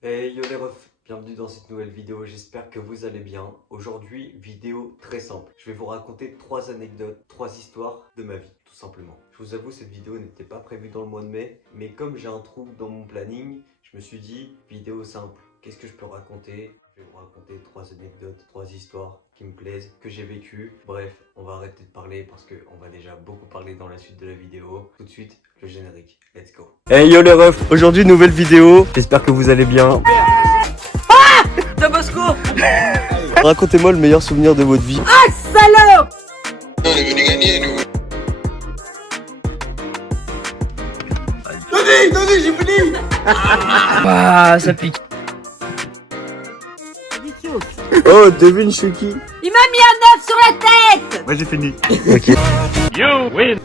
Hey yo les refs, bienvenue dans cette nouvelle vidéo, j'espère que vous allez bien. Aujourd'hui, vidéo très simple. Je vais vous raconter 3 anecdotes, 3 histoires de ma vie, tout simplement. Je vous avoue, cette vidéo n'était pas prévue dans le mois de mai, mais comme j'ai un trou dans mon planning, je me suis dit, vidéo simple, qu'est-ce que je peux raconter? Je vais vous raconter 3 anecdotes, 3 histoires qui me plaisent, que j'ai vécues. Bref, on va arrêter de parler parce qu'on va déjà beaucoup parler dans la suite de la vidéo. Tout de suite, le générique, let's go. Hey yo les refs, aujourd'hui nouvelle vidéo, j'espère que vous allez bien. Tabasco. Racontez-moi le meilleur souvenir de votre vie. Ah, salaud. On est venu gagner, nous. Donnez, j'ai fini. Ah, ça pique. Oh, devine je suis qui? Il m'a mis un œuf sur la tête. Ouais, j'ai fini. Ok. You win.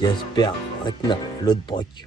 Jasper, Ragnar, Lodbrok.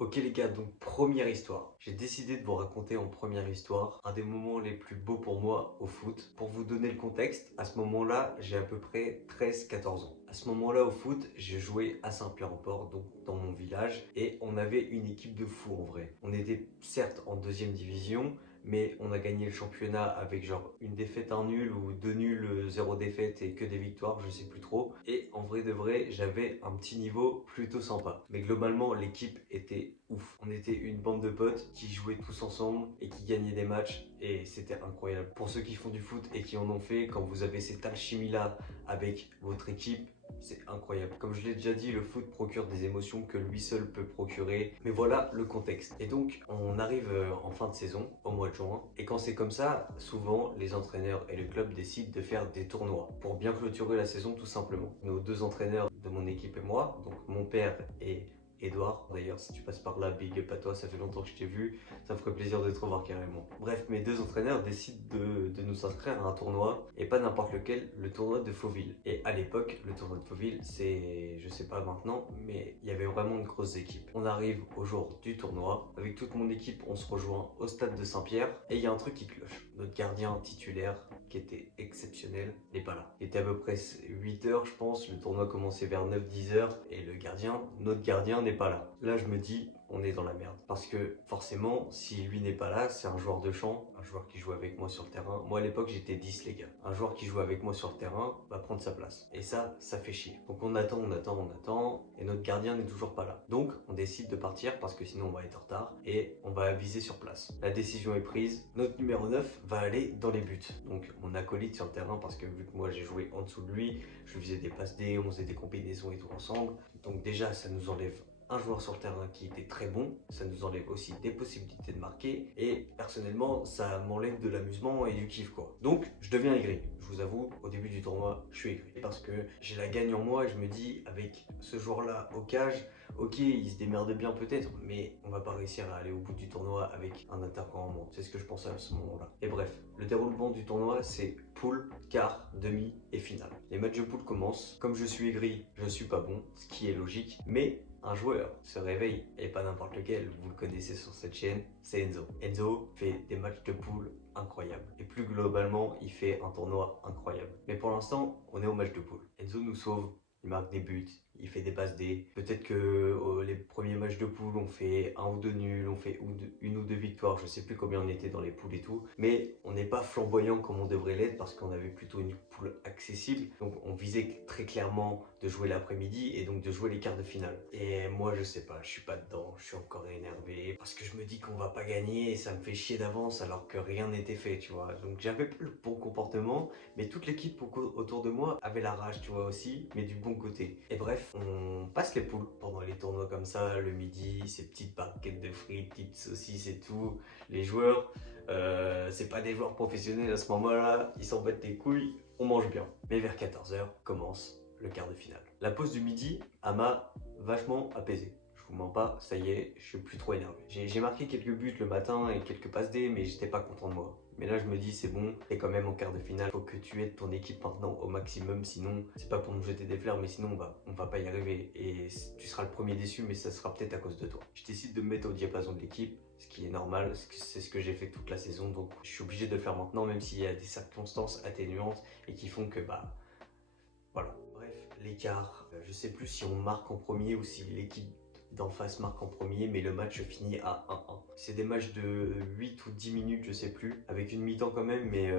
Ok les gars, donc première histoire. J'ai décidé de vous raconter en première histoire un des moments les plus beaux pour moi au foot. Pour vous donner le contexte, à ce moment-là, j'ai à peu près 13-14 ans. À ce moment-là au foot, j'ai joué à Saint-Pierre-en-Port, donc dans mon village, et on avait une équipe de fous en vrai. On était certes en deuxième division, mais on a gagné le championnat avec genre une défaite, un nul ou 2 nuls, 0 défaite et que des victoires, je sais plus trop. Et en vrai de vrai, j'avais un petit niveau plutôt sympa. Mais globalement, l'équipe était ouf. On était une bande de potes qui jouaient tous ensemble et qui gagnaient des matchs et c'était incroyable. Pour ceux qui font du foot et qui en ont fait, quand vous avez cette alchimie là avec votre équipe, c'est incroyable. Comme je l'ai déjà dit, le foot procure des émotions que lui seul peut procurer. Mais voilà le contexte. Et donc, on arrive en fin de saison, au mois de juin. Et quand c'est comme ça, souvent, les entraîneurs et le club décident de faire des tournois pour bien clôturer la saison tout simplement. Nos deux entraîneurs de mon équipe et moi, donc mon père et Edouard, d'ailleurs si tu passes par là, big up à toi, ça fait longtemps que je t'ai vu, ça me ferait plaisir de te revoir carrément. Bref, mes deux entraîneurs décident de nous inscrire à un tournoi, et pas n'importe lequel, le tournoi de Fauville. Et à l'époque, le tournoi de Fauville, c'est, je sais pas maintenant, mais il y avait vraiment une grosse équipe. On arrive au jour du tournoi, avec toute mon équipe, on se rejoint au stade de Saint-Pierre, et il y a un truc qui cloche. Notre gardien titulaire, qui était exceptionnel, n'est pas là. Il était à peu près 8 h je pense, le tournoi commençait vers 9-10 h, et le gardien, notre gardien n'est pas là. Là je me dis, on est dans la merde. Parce que forcément, si lui n'est pas là, c'est un joueur de champ, un joueur qui joue avec moi sur le terrain. Moi à l'époque j'étais 10 les gars. Un joueur qui joue avec moi sur le terrain va prendre sa place. Et ça fait chier. Donc on attend, et notre gardien n'est toujours pas là. Donc on décide de partir parce que sinon on va être en retard et on va aviser sur place. La décision est prise, notre numéro 9 va aller dans les buts. Donc mon acolyte sur le terrain, parce que vu que moi j'ai joué en dessous de lui, je lui faisais des passes D, on faisait des combinaisons et tout ensemble. Donc déjà ça nous enlève un joueur sur le terrain qui était très bon, ça nous enlève aussi des possibilités de marquer et personnellement ça m'enlève de l'amusement et du kiff quoi. Donc je deviens aigri, je vous avoue, au début du tournoi je suis aigri parce que j'ai la gagne en moi et je me dis avec ce joueur là au cage, ok il se démerde bien peut-être, mais on va pas réussir à aller au bout du tournoi avec un attaquant en moins, c'est ce que je pensais à ce moment là. Et bref, le déroulement du tournoi c'est poule, quart, demi et finale. Les matchs de poule commencent, comme je suis aigri, je suis pas bon, ce qui est logique, mais un joueur se réveille, et pas n'importe lequel, vous le connaissez sur cette chaîne, c'est Enzo. Enzo fait des matchs de poule incroyables. Et plus globalement, il fait un tournoi incroyable. Mais pour l'instant, on est au match de poule. Enzo nous sauve, il marque des buts, il fait des passes D. Peut-être que les premiers matchs de poule, on fait un ou deux nuls, on fait une ou deux victoires, je sais plus combien on était dans les poules et tout. Mais on n'est pas flamboyant comme on devrait l'être parce qu'on avait plutôt une poule accessible. Donc on visait très clairement de jouer l'après-midi et donc de jouer les quarts de finale. Et moi je sais pas, je suis pas dedans, je suis encore énervé parce que je me dis qu'on va pas gagner et ça me fait chier d'avance alors que rien n'était fait, tu vois. Donc j'avais pas le bon comportement, mais toute l'équipe autour de moi avait la rage, tu vois aussi, mais du bon côté. Et bref, on passe les poules pendant les tournois comme ça, le midi, ces petites barquettes de frites, petites saucisses et tout. Les joueurs, c'est pas des joueurs professionnels à ce moment-là, ils s'en battent les couilles, on mange bien. Mais vers 14 h commence le quart de finale. La pause du midi, elle m'a vachement apaisé. Je vous mens pas, ça y est, je suis plus trop énervé. J'ai marqué quelques buts le matin et quelques passes D, mais j'étais pas content de moi. Mais là je me dis c'est bon, t'es quand même en quart de finale, faut que tu aides ton équipe maintenant au maximum, sinon c'est pas pour nous jeter des fleurs, mais sinon on va pas y arriver et tu seras le premier déçu, mais ça sera peut-être à cause de toi. Je décide de me mettre au diapason de l'équipe, ce qui est normal, c'est ce que j'ai fait toute la saison, donc je suis obligé de le faire maintenant, même s'il y a des circonstances atténuantes et qui font que voilà. Bref, d'écart. Je sais plus si on marque en premier ou si l'équipe d'en face marque en premier, mais le match finit à 1-1. C'est des matchs de 8 ou 10 minutes, je sais plus, avec une mi-temps quand même, mais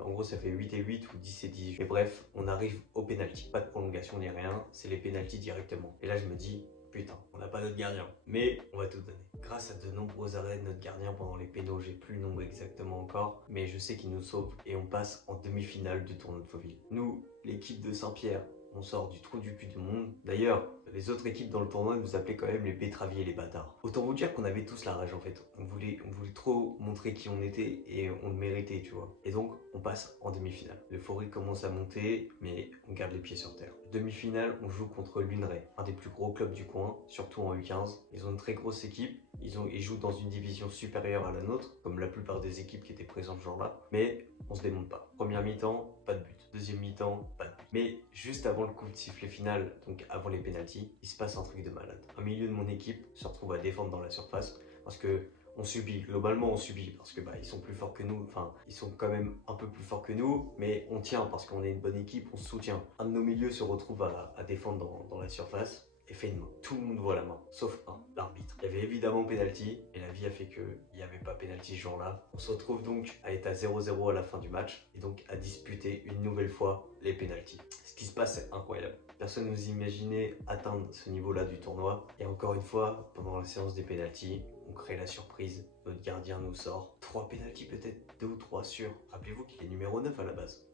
en gros ça fait 8 et 8 ou 10 et 10. Mais bref, on arrive au pénalty. Pas de prolongation ni rien, c'est les pénaltys directement. Et là je me dis, putain, on n'a pas notre gardien, mais on va tout donner. Grâce à de nombreux arrêts de notre gardien pendant les pénaux, j'ai plus le nombre exactement encore, mais je sais qu'il nous sauve et on passe en demi-finale du tournoi de Fauville. Nous, l'équipe de Saint-Pierre, on sort du trou du cul du monde. D'ailleurs, les autres équipes dans le tournoi nous appelaient quand même les betteraviers, les bâtards. Autant vous dire qu'on avait tous la rage en fait. On voulait trop montrer qui on était et on le méritait, tu vois. Et donc, on passe en demi-finale. L'euphorie commence à monter, mais on garde les pieds sur terre. Demi-finale, on joue contre l'Unray, un des plus gros clubs du coin, surtout en U15. Ils ont une très grosse équipe. Ils jouent dans une division supérieure à la nôtre, comme la plupart des équipes qui étaient présentes ce jour-là. Mais on se démonte pas. Première mi-temps, pas de but. Deuxième mi-temps, pas de but. Mais juste avant le coup de sifflet final, donc avant les pénaltys, il se passe un truc de malade. Un milieu de mon équipe se retrouve à défendre dans la surface parce que on subit, globalement on subit parce que ils sont plus forts que nous, enfin ils sont quand même un peu plus forts que nous, mais on tient parce qu'on est une bonne équipe, on se soutient. Un de nos milieux se retrouve à défendre dans la surface et fait une main. Tout le monde voit la main, sauf un, l'arbitre. Il y avait évidemment pénalty et la vie a fait qu'il n'y avait pas pénalty ce jour-là. On se retrouve donc à être à 0-0 à la fin du match et donc à disputer une nouvelle fois les pénaltys. Ce qui se passe, c'est incroyable. Personne ne nous imaginait atteindre ce niveau-là du tournoi. Et encore une fois, pendant la séance des pénaltys, on crée la surprise. Notre gardien nous sort 3 pénaltys, peut-être 2 ou 3 sûrs. Rappelez-vous qu'il est numéro 9 à la base.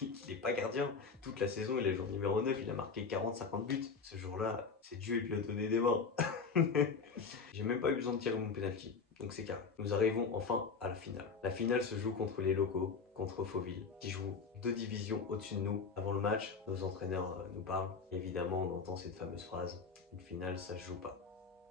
Il n'est pas gardien. Toute la saison, il est joueur numéro 9, il a marqué 40-50 buts. Ce jour-là, c'est Dieu qui lui a donné des mains. J'ai même pas eu besoin de tirer mon penalty. Donc c'est carré. Nous arrivons enfin à la finale. La finale se joue contre les locaux, contre Fauville, qui jouent 2 divisions au-dessus de nous. Avant le match, nos entraîneurs nous parlent. Évidemment, on entend cette fameuse phrase, une finale, ça se joue pas,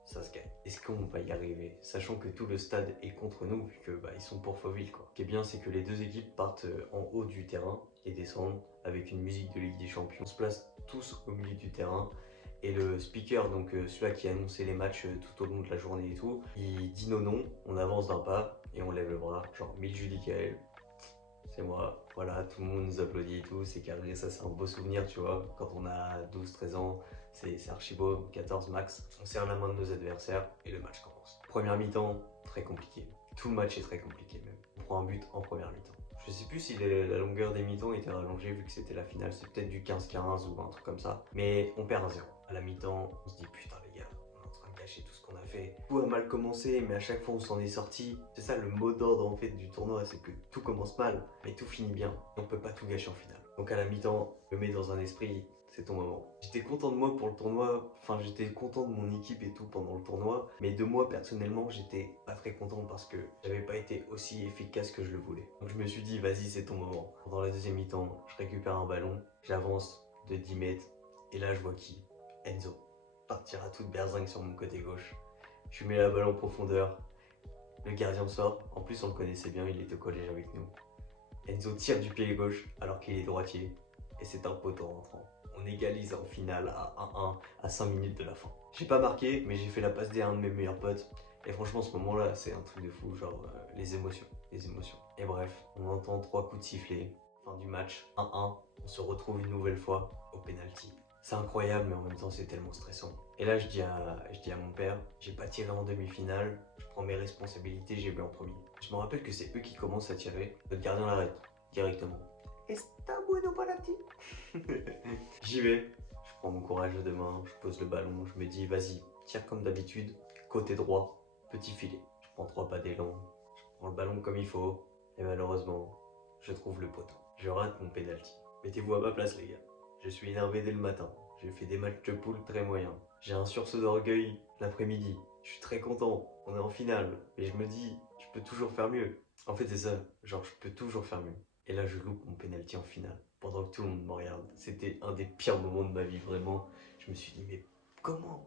ça se gagne. Est-ce qu'on va y arriver, sachant que tout le stade est contre nous, vu que ils sont pour Fauville, quoi. Ce qui est bien, c'est que les deux équipes partent en haut du terrain et descendent avec une musique de Ligue des Champions. On se place tous au milieu du terrain. Et le speaker, donc celui-là qui annonçait les matchs tout au long de la journée et tout, il dit nos noms, on avance d'un pas et on lève le bras, genre Miljudicael, c'est moi, voilà, tout le monde nous applaudit et tout, c'est carré, ça c'est un beau souvenir, tu vois, quand on a 12-13 ans, c'est archi beau, 14 max. On serre la main de nos adversaires et le match commence. Première mi-temps, très compliqué, tout le match est très compliqué même. On prend un but en première mi-temps. Je sais plus si la longueur des mi-temps était rallongée vu que c'était la finale, c'est peut-être du 15-15 ou un truc comme ça, mais on perd 1-0. À la mi-temps, on se dit putain les gars, on est en train de gâcher tout ce qu'on a fait. Tout a mal commencé, mais à chaque fois on s'en est sorti. C'est ça le mot d'ordre en fait du tournoi, c'est que tout commence mal, mais tout finit bien. Et on peut pas tout gâcher en finale. Donc à la mi-temps, je me mets dans un esprit, c'est ton moment. J'étais content de moi pour le tournoi, enfin j'étais content de mon équipe et tout pendant le tournoi, mais de moi personnellement, j'étais pas très content parce que j'avais pas été aussi efficace que je le voulais. Donc je me suis dit, vas-y, c'est ton moment. Pendant la deuxième mi-temps, je récupère un ballon, j'avance de 10 mètres, et là je vois qui? Enzo partir à toute berzingue sur mon côté gauche. Je mets la balle en profondeur. Le gardien sort. En plus, on le connaissait bien, il était au collège avec nous. Enzo tire du pied gauche alors qu'il est droitier. Et c'est un poteau rentrant. On égalise en finale à 1-1 à 5 minutes de la fin. J'ai pas marqué, mais j'ai fait la passe D à un de mes meilleurs potes. Et franchement, ce moment-là, c'est un truc de fou. Genre, les émotions. Les émotions. Et bref, on entend 3 coups de sifflet. Fin du match, 1-1. On se retrouve une nouvelle fois au penalty. C'est incroyable, mais en même temps, c'est tellement stressant. Et là, je dis à mon père, j'ai pas tiré en demi-finale, je prends mes responsabilités, j'ai vu en premier. Je me rappelle que c'est eux qui commencent à tirer. Notre gardien l'arrête directement. Está bueno para ti. J'y vais, je prends mon courage de main, je pose le ballon, je me dis, vas-y, tire comme d'habitude, côté droit, petit filet. Je prends 3 pas d'élan, je prends le ballon comme il faut, et malheureusement, je trouve le poteau. Je rate mon penalty. Mettez-vous à ma place, les gars. Je suis énervé dès le matin. J'ai fait des matchs de poule très moyens. J'ai un sursaut d'orgueil l'après-midi. Je suis très content. On est en finale. Mais je me dis, je peux toujours faire mieux. En fait, c'est ça. Genre, je peux toujours faire mieux. Et là, je loupe mon penalty en finale. Pendant que tout le monde me regarde. C'était un des pires moments de ma vie, vraiment. Je me suis dit, mais comment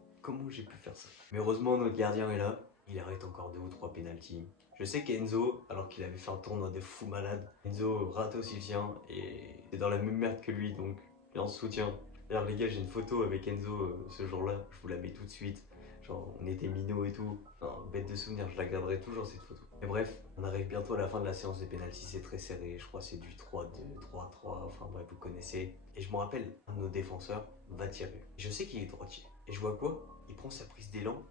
j'ai pu faire ça? Mais heureusement, notre gardien est là. Il arrête encore 2 ou 3 pénaltys. Je sais qu'Enzo, alors qu'il avait fait un tournoi de fou malade, Enzo rate aussi le sien et c'est dans la même merde que lui, donc et on se soutient. D'ailleurs les gars, j'ai une photo avec Enzo ce jour-là, je vous la mets tout de suite. Genre, on était minots et tout. Non, bête de souvenir, je la garderai toujours cette photo. Mais bref, on arrive bientôt à la fin de la séance de pénalty, c'est très serré. Je crois que c'est du 3-2, 3-3, enfin bref, vous connaissez. Et je me rappelle, un de nos défenseurs va tirer. Je sais qu'il est droitier. Et je vois quoi? Il prend sa prise d'élan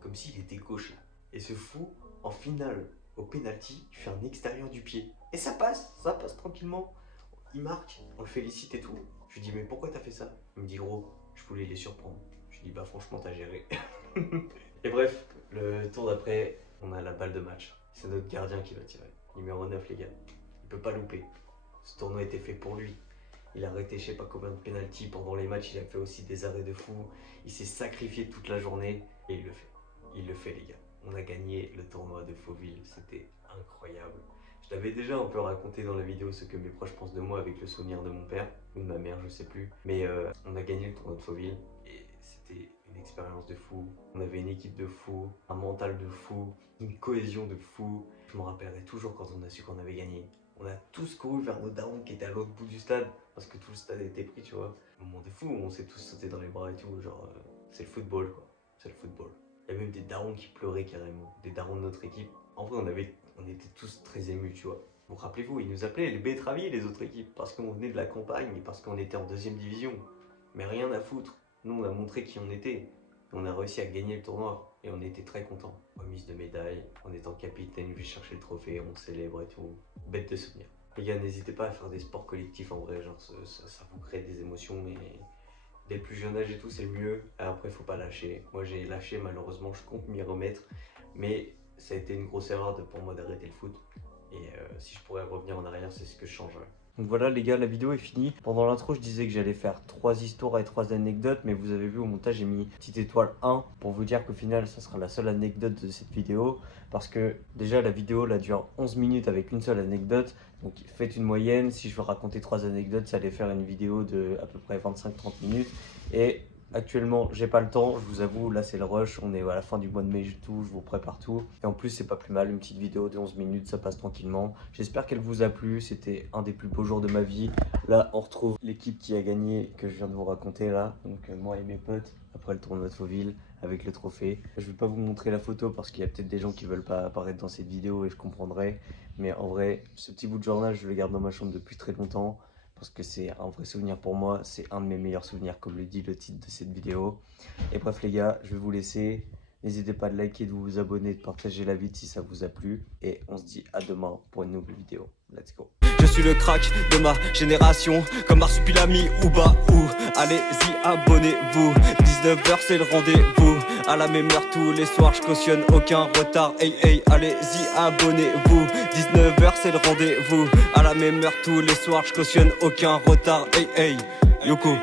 comme s'il était gaucher. Et ce fou, en finale, au pénalty, il fait un extérieur du pied. Et ça passe tranquillement. Il marque, on le félicite et tout. Je lui dis, mais pourquoi t'as fait ça? Il me dit, gros, je voulais les surprendre. Je lui dis, bah franchement, t'as géré. Et bref, le tour d'après, on a la balle de match. C'est notre gardien qui va tirer. Numéro 9, les gars. Il peut pas louper. Ce tournoi était fait pour lui. Il a arrêté je sais pas combien de pénalty pendant les matchs. Il a fait aussi des arrêts de fou. Il s'est sacrifié toute la journée. Et il le fait. Il le fait, les gars. On a gagné le tournoi de Fauville. C'était incroyable. Je l'avais déjà un peu raconté dans la vidéo ce que mes proches pensent de moi avec le souvenir de mon père ou de ma mère, je sais plus. Mais on a gagné le tournoi de Fauville et c'était une expérience de fou. On avait une équipe de fou, un mental de fou, une cohésion de fou. Je me rappellerai toujours quand on a su qu'on avait gagné. On a tous couru vers nos darons qui étaient à l'autre bout du stade parce que tout le stade était pris, tu vois. Moment de fou, on s'est tous sauté dans les bras et tout. Genre, c'est le football, quoi. C'est le football. Il y a même des darons qui pleuraient carrément, des darons de notre équipe. En vrai, on était tous très émus, tu vois. Vous rappelez-vous, ils nous appelaient les betteraviers, les autres équipes, parce qu'on venait de la campagne et parce qu'on était en 2e division. Mais rien à foutre. Nous, on a montré qui on était. Et on a réussi à gagner le tournoi et on était très contents. Remise de médaille, en étant capitaine, je vais chercher le trophée, on célèbre et tout. Bête de souvenir. Les gars, n'hésitez pas à faire des sports collectifs en vrai, genre ça vous crée des émotions et dès le plus jeune âge et tout, c'est le mieux. Après, faut pas lâcher. Moi, j'ai lâché malheureusement, je compte m'y remettre. Mais ça a été une grosse erreur pour moi d'arrêter le foot. Et si je pourrais revenir en arrière, c'est ce que je changerais. Donc voilà les gars, la vidéo est finie. Pendant l'intro, je disais que j'allais faire 3 histoires et 3 anecdotes. Mais vous avez vu au montage, j'ai mis petite étoile 1 pour vous dire qu'au final, ça sera la seule anecdote de cette vidéo. Parce que déjà, la vidéo là, dure 11 minutes avec une seule anecdote. Donc faites une moyenne. Si je veux raconter 3 anecdotes, ça allait faire une vidéo de à peu près 25-30 minutes. Et actuellement, j'ai pas le temps, je vous avoue, là c'est le rush, on est à la fin du mois de mai, je vous prépare tout. Et en plus, c'est pas plus mal, une petite vidéo de 11 minutes, ça passe tranquillement. J'espère qu'elle vous a plu, c'était un des plus beaux jours de ma vie. Là, on retrouve l'équipe qui a gagné, que je viens de vous raconter là. Donc moi et mes potes, après le tournoi de Fauville, avec le trophée. Je vais pas vous montrer la photo parce qu'il y a peut-être des gens qui veulent pas apparaître dans cette vidéo et je comprendrai. Mais en vrai, ce petit bout de journal, je le garde dans ma chambre depuis très longtemps. Parce que c'est un vrai souvenir pour moi, c'est un de mes meilleurs souvenirs comme le dit le titre de cette vidéo. Et bref les gars, je vais vous laisser, n'hésitez pas de liker, de vous abonner, de partager la vidéo si ça vous a plu. Et on se dit à demain pour une nouvelle vidéo, let's go. Je suis le crack de ma génération, comme Marsupilami ou Baou. Allez-y, abonnez-vous, 19h c'est le rendez-vous. À la même heure tous les soirs, je cautionne aucun retard. Hey hey, allez-y, abonnez-vous, 19h c'est le rendez-vous. À la même heure tous les soirs, je cautionne aucun retard. Hey hey, Yoko.